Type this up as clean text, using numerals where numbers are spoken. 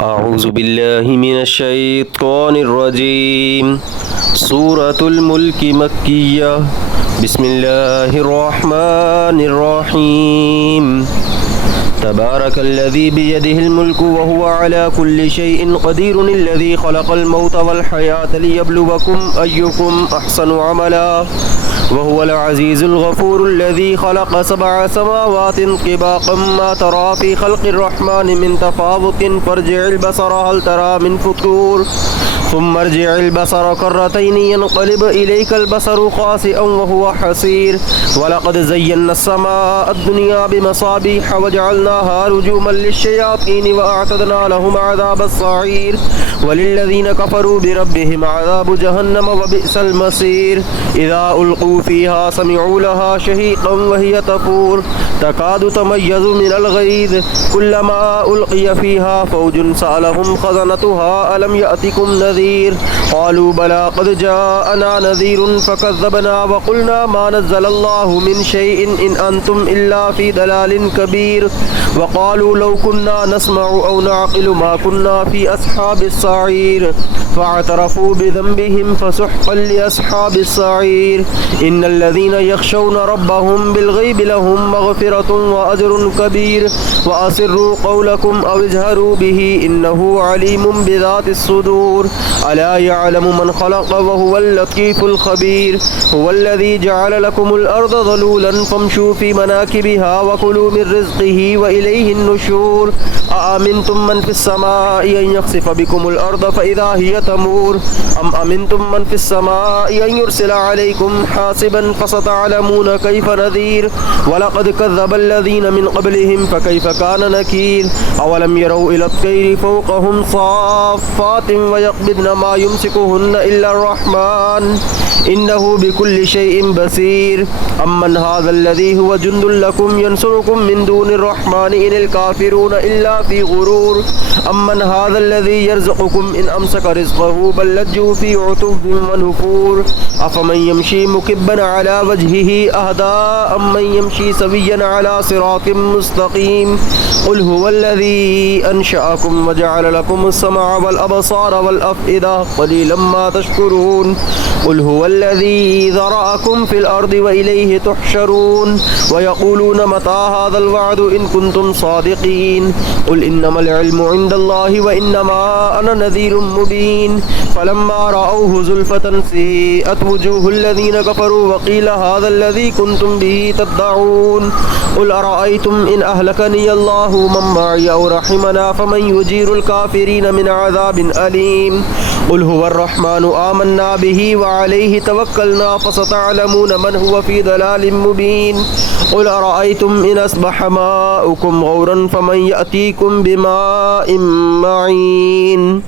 أعوذ بالله من الشيطان الرجيم. سورة الملك مكية. بسم الله الرحمن الرحيم. تبارك الذي بيده الملك وهو على كل شيء قدير الذي خلق الموت والحياة ليبلوكم أيكم أحسن عملا وهو العزيز الغفور الذي خلق 7 سماوات طباقا ما ترى في خلق الرحمن من تفاوت فارجع البصر هل ترى من فطور ثم ارجع البصر كرتين ينقلب إليك البصر خاسئا وهو حسير ولقد زينا السماء الدنيا بمصابيح وجعلناها رجوما للشياطين وأعتدنا لهم عذاب الصعير وللذين كفروا بربهم عذاب جهنم وبئس المصير. إذا ألقوا فيها سمعوا لها شهيقا وهي تفور تكاد تميز من الغيظ كلما ألقي فيها فوج سألهم خزنتها ألم يأتكم نذير قالوا بلى قد جاءنا نذير فكذبنا وقلنا ما نزل الله من شيء إن أنتم إلا في ضلال كبير وقالوا لو كنا نسمع أو نعقل ما كنا في أصحاب السعير فاعترفوا بذنبهم فسحقا لأصحاب السعير. إن الذين يخشون ربهم بالغيب لهم مغفرة وأجر كبير وأسروا قولكم أو اجهروا به إنه عليم بذات الصدور. ألا يعلم من خلق وهو اللطيف الخبير. هو الذي جعل لكم الأرض ذلولا فامشوا في مناكبها وكلوا من رزقه وإليه النشور. أأمنتم من في السماء أن يخسف بكم الأرض فإذا هي تمور أم أمنتم من في السماء أن يرسل عليكم حاسبا فستعلمون كيف نذير. ولقد كذب الذين من قبلهم فكيف كان نكير. أولم يروا إلى الطير فوقهم صافات ويقبضن ما يمسكهن إلا الرحمن إنه بكل شيء بصير. أمن هذا الذي هو جند لكم ينصركم من دون الرحمن إن الكافرون إلا في غرور. أمن هذا الذي يرزقكم إن أمسك رزقه بل لجوا في عتو ونفور. أفمن يمشي مكبا على وجهه أهدى أمن يمشي سويا على صراط مستقيم. قل هو الذي أنشأكم وجعل لكم السمع والأبصار والأفئدة قليلا ما تشكرون. قل هو الذي ذرأكم في الأرض وإليه تحشرون. ويقولون متى هذا الوعد إن كنتم صادقين. قل إنما العلم عند الله وإنما أنا نذير مبين. فلما رأوه زلفة سيئت وجوه الذين كفروا وقيل هذا الذي كنتم به تدعون. قل أرأيتم إن أهلكني الله من معي أو رحمنا فمن يجير الكافرين من عذاب أليم. قل هو الرحمن آمنا به وعليه توكلنا فستعلمون من هو في ضلال مبين. قل أرأيتم إن أصبح ماؤكم غورا فمن يأتيكم بماء معين.